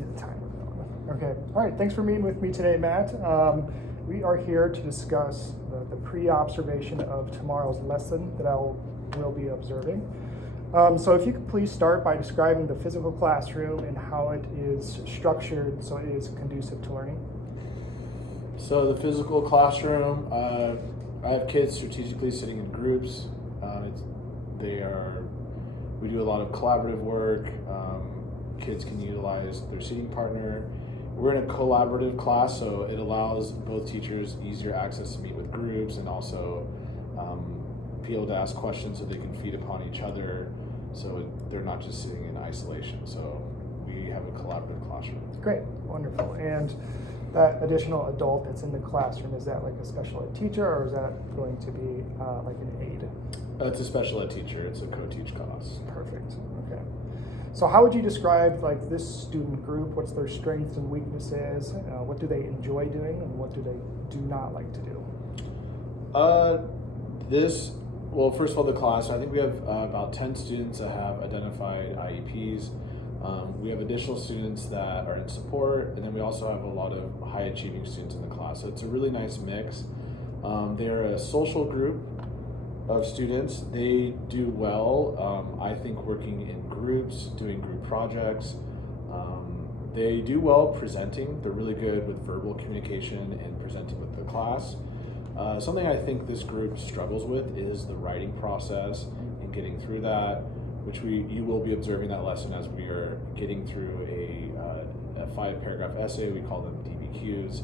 see the timer going. Okay, all right, thanks for meeting with me today, Matt. We are here to discuss the pre-observation of tomorrow's lesson that will be observing. So if you could please start by describing the physical classroom and how it is structured so it is conducive to learning. So the physical classroom, I have kids strategically sitting in groups. We do a lot of collaborative work. Kids can utilize their seating partner. We're in a collaborative class, so it allows both teachers easier access to meet with groups and also be able to ask questions so they can feed upon each other, so they're not just sitting in isolation. So we have a collaborative classroom. Great, wonderful. And that additional adult that's in the classroom, is that like a special ed teacher, or is that going to be like an aide? It's a special ed teacher. It's a co-teach class. Perfect. Okay. So how would you describe like this student group? What's their strengths and weaknesses? What do they enjoy doing, and what do they do not like to do? Well, first of all, the class, I think we have about 10 students that have identified IEPs. We have additional students that are in support, and then we also have a lot of high achieving students in the class. So it's a really nice mix. They're a social group of students. They do well, I think, working in groups, doing group projects. They do well presenting. They're really good with verbal communication and presenting with the class. Something I think this group struggles with is the writing process and getting through that, which you will be observing that lesson as we are getting through a 5-paragraph essay. We call them DBQs,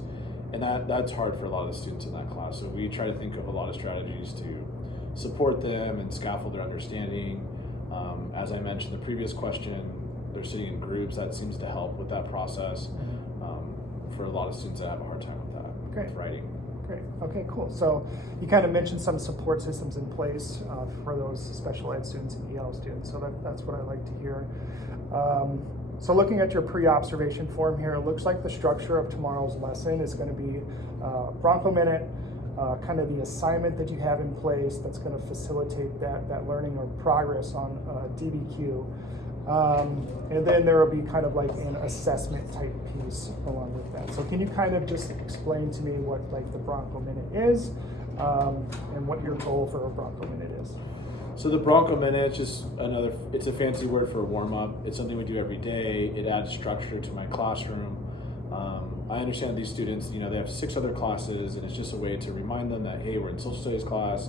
and that's hard for a lot of the students in that class. So we try to think of a lot of strategies to support them and scaffold their understanding. As I mentioned the previous question, they're sitting in groups. That seems to help with that process for a lot of students that have a hard time with that. Great. With writing. Great. Okay, cool. So you kind of mentioned some support systems in place for those special ed students and EL students. So that's what I like to hear. So looking at your pre-observation form here, it looks like the structure of tomorrow's lesson is going to be Bronco Minute, kind of the assignment that you have in place that's going to facilitate that learning or progress on DBQ. And then there will be kind of like an assessment type piece along with that. So can you kind of just explain to me what like the Bronco Minute is and what your goal for a Bronco Minute is? So the Bronco Minute is just it's a fancy word for a warm-up. It's something we do every day. It adds structure to my classroom. I understand these students, they have 6 other classes, and it's just a way to remind them that, hey, we're in social studies class.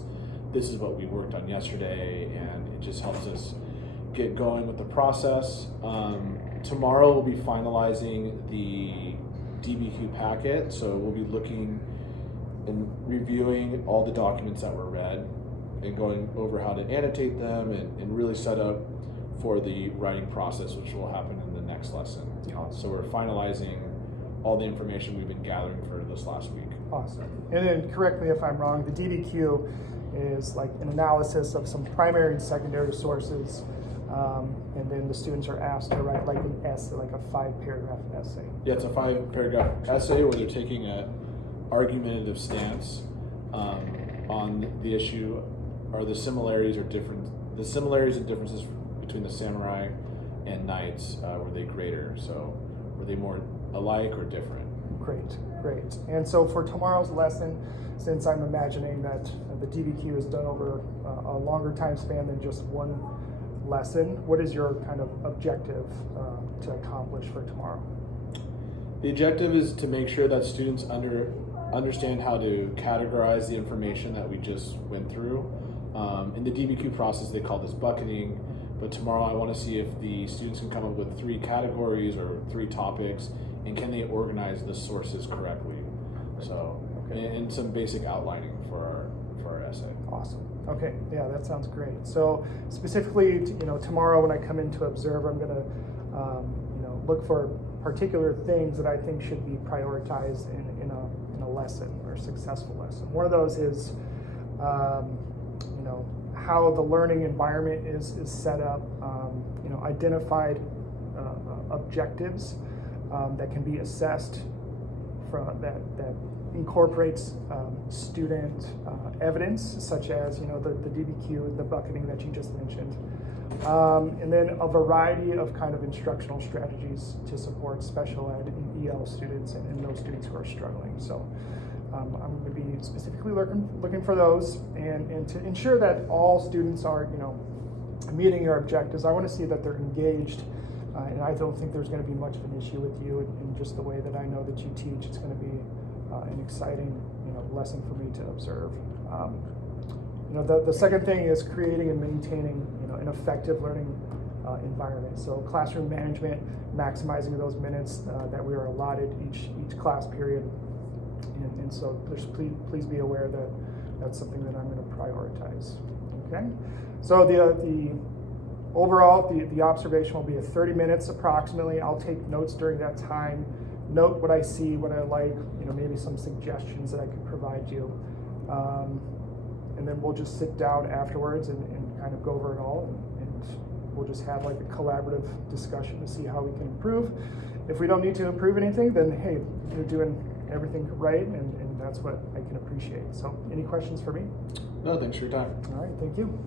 This is what we worked on yesterday, and it just helps us get going with the process. Tomorrow we'll be finalizing the DBQ packet, so we'll be looking and reviewing all the documents that were read and going over how to annotate them and really set up for the writing process, which will happen in the next lesson. So we're finalizing all the information we've been gathering for this last week. Awesome. And then correct me if I'm wrong, the DBQ is like an analysis of some primary and secondary sources. And then the students are asked to write like an essay, like a 5-paragraph essay. Yeah, it's a 5-paragraph essay where they're taking an argumentative stance on the issue. Are the similarities and differences between the samurai and knights, were they greater? So were they more alike or different? Great. And so for tomorrow's lesson, since I'm imagining that the DBQ is done over a longer time span than just one lesson, what is your kind of objective to accomplish for tomorrow? The objective is to make sure that students understand how to categorize the information that we just went through. In the DBQ process, they call this bucketing, but tomorrow I want to see if the students can come up with 3 categories or 3 topics, and can they organize the sources correctly. So, and some basic outlining for our essay. Awesome. Okay, yeah, that sounds great. So specifically, tomorrow when I come in to observe, I'm going to, look for particular things that I think should be prioritized in a lesson or a successful lesson. One of those is, how the learning environment is set up. Identified objectives that can be assessed from that incorporates student evidence, such as the DBQ, the bucketing that you just mentioned. And then a variety of kind of instructional strategies to support special ed and EL students and those students who are struggling. So I'm going to be specifically looking for those, and to ensure that all students are, meeting your objectives. I want to see that they're engaged, and I don't think there's going to be much of an issue with you in just the way that I know that you teach. It's going to be an exciting, lesson for me to observe. The second thing is creating and maintaining, an effective learning environment. So classroom management, maximizing those minutes that we are allotted each class period. And so please be aware that that's something that I'm going to prioritize. Okay, so the overall the observation will be 30 minutes approximately. I'll take notes during that time, note what I see, what I like, maybe some suggestions that I could provide you, and then we'll just sit down afterwards and kind of go over it all, and we'll just have like a collaborative discussion to see how we can improve. If we don't need to improve anything, then hey, you're doing everything right, and that's what I can appreciate. So any questions for me? No, thanks for your time. All right, thank you.